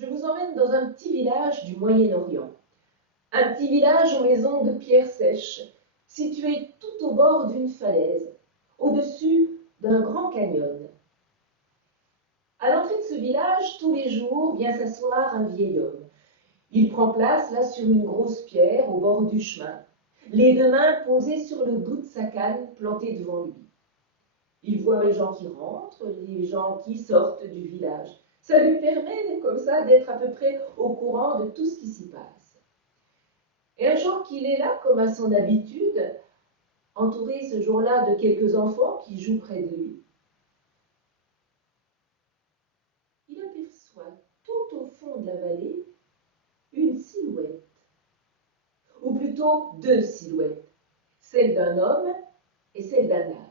Je vous emmène dans un petit village du Moyen-Orient. Un petit village aux maisons de pierre sèche, situé tout au bord d'une falaise, au-dessus d'un grand canyon. À l'entrée de ce village, tous les jours, vient s'asseoir un vieil homme. Il prend place là sur une grosse pierre au bord du chemin, les deux mains posées sur le bout de sa canne plantée devant lui. Il voit les gens qui rentrent, les gens qui sortent du village. Ça lui permet, comme ça, d'être à peu près au courant de tout ce qui s'y passe. Et un jour qu'il est là, comme à son habitude, entouré ce jour-là de quelques enfants qui jouent près de lui, il aperçoit tout au fond de la vallée une silhouette, ou plutôt deux silhouettes, celle d'un homme et celle d'un âne.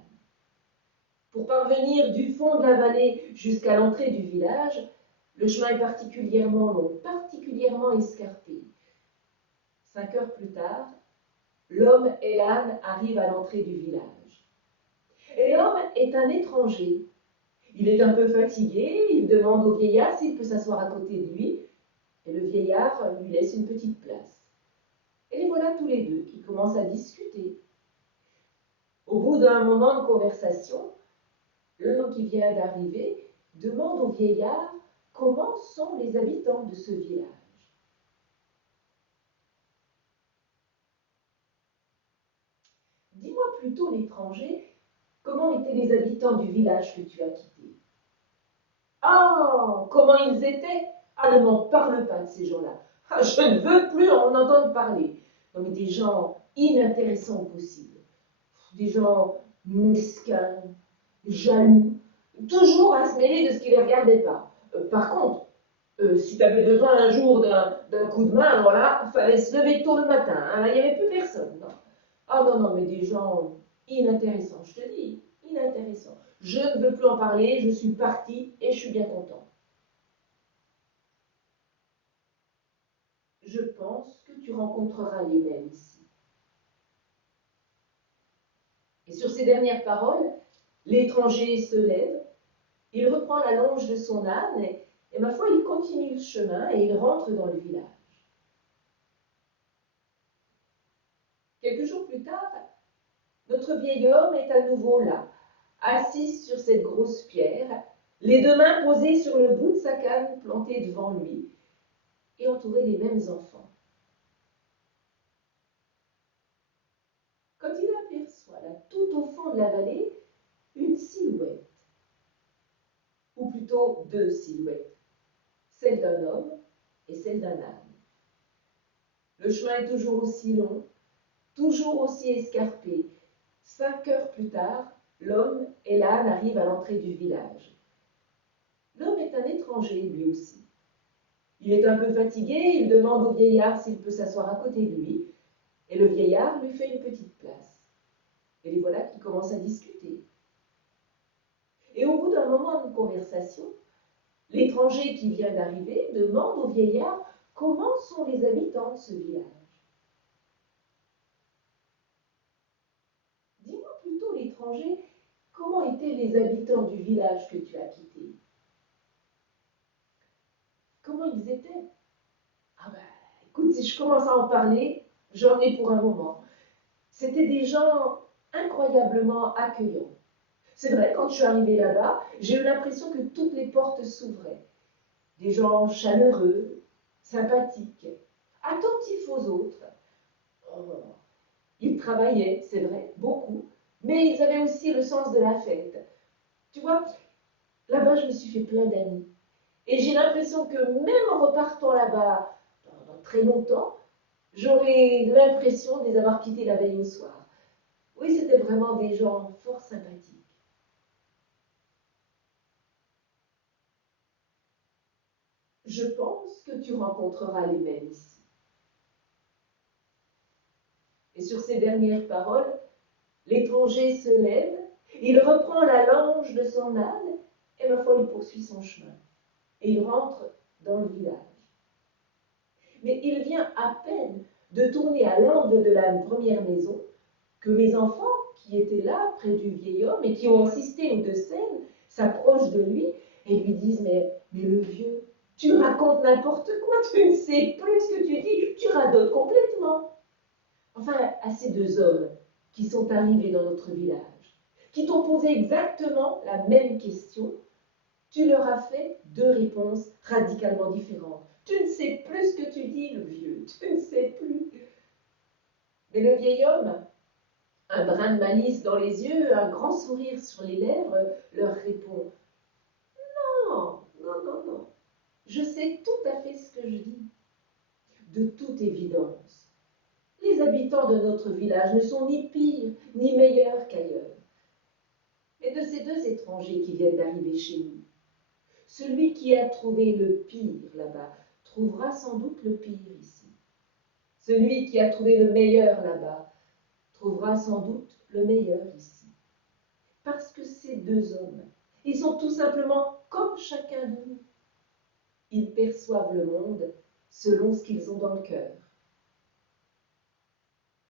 Pour parvenir du fond de la vallée jusqu'à l'entrée du village, le chemin est particulièrement long, particulièrement escarpé. 5 heures plus tard, l'homme et l'âne arrivent à l'entrée du village. Et l'homme est un étranger. Il est un peu fatigué, il demande au vieillard s'il peut s'asseoir à côté de lui, et le vieillard lui laisse une petite place. Et les voilà tous les deux qui commencent à discuter. Au bout d'un moment de conversation, l'homme qui vient d'arriver demande au vieillard comment sont les habitants de ce village. Dis-moi plutôt, l'étranger, comment étaient les habitants du village que tu as quitté? Ah, comment ils étaient? Ah, ne m'en parle pas de ces gens-là. Ah, je ne veux plus en entendre parler. Non, mais des gens inintéressants au possible. Des gens mesquins, jaloux, toujours à se mêler de ce qui ne les regardait pas. Par contre, si tu avais besoin un jour d'un coup de main, alors là, il fallait se lever tôt le matin. Hein, là, il n'y avait plus personne. Non. Ah non, non, mais des gens inintéressants, je te dis, inintéressants. Je ne veux plus en parler, je suis partie et je suis bien content. Je pense que tu rencontreras les mêmes ici. Et sur ces dernières paroles, l'étranger se lève, il reprend la longe de son âne et ma foi, il continue le chemin et il rentre dans le village. Quelques jours plus tard, notre vieil homme est à nouveau là, assis sur cette grosse pierre, les deux mains posées sur le bout de sa canne plantée devant lui et entouré des mêmes enfants. Quand il aperçoit là, tout au fond de la vallée, une silhouette, ou plutôt deux silhouettes, celle d'un homme et celle d'un âne. Le chemin est toujours aussi long, toujours aussi escarpé. 5 heures plus tard, l'homme et l'âne arrivent à l'entrée du village. L'homme est un étranger, lui aussi. Il est un peu fatigué, il demande au vieillard s'il peut s'asseoir à côté de lui, et le vieillard lui fait une petite place. Et les voilà qui commencent à discuter. Et au bout d'un moment de conversation, l'étranger qui vient d'arriver demande au vieillard comment sont les habitants de ce village. Dis-moi plutôt, l'étranger, comment étaient les habitants du village que tu as quitté? Comment ils étaient? Ah ben, écoute, si je commence à en parler, j'en ai pour un moment. C'était des gens incroyablement accueillants. C'est vrai, quand je suis arrivée là-bas, j'ai eu l'impression que toutes les portes s'ouvraient. Des gens chaleureux, sympathiques, attentifs aux autres. Oh, ils travaillaient, c'est vrai, beaucoup, mais ils avaient aussi le sens de la fête. Tu vois, là-bas, je me suis fait plein d'amis. Et j'ai l'impression que même en repartant là-bas pendant très longtemps, j'aurais l'impression de les avoir quittés la veille au soir. Oui, c'était vraiment des gens fort sympathiques. Je pense que tu rencontreras les mêmes ici. Et sur ces dernières paroles, l'étranger se lève, il reprend la lange de son âne et ma foi, il poursuit son chemin. Et il rentre dans le village. Mais il vient à peine de tourner à l'angle de la première maison que mes enfants, qui étaient là, près du vieil homme, et qui ont assisté aux deux scènes, s'approchent de lui et lui disent mais le vieux, Tu racontes n'importe quoi, tu ne sais plus ce que tu dis, tu radotes complètement. Enfin, à ces deux hommes qui sont arrivés dans notre village, qui t'ont posé exactement la même question, tu leur as fait deux réponses radicalement différentes. Tu ne sais plus ce que tu dis, le vieux, tu ne sais plus. Mais le vieil homme, un brin de malice dans les yeux, un grand sourire sur les lèvres, leur répond: Non, non, non, non, je sais tout à fait ce que je dis. De toute évidence, les habitants de notre village ne sont ni pires ni meilleurs qu'ailleurs. Mais de ces deux étrangers qui viennent d'arriver chez nous, celui qui a trouvé le pire là-bas trouvera sans doute le pire ici. Celui qui a trouvé le meilleur là-bas trouvera sans doute le meilleur ici. Parce que ces deux hommes, ils sont tout simplement comme chacun de nous. Ils perçoivent le monde selon ce qu'ils ont dans le cœur.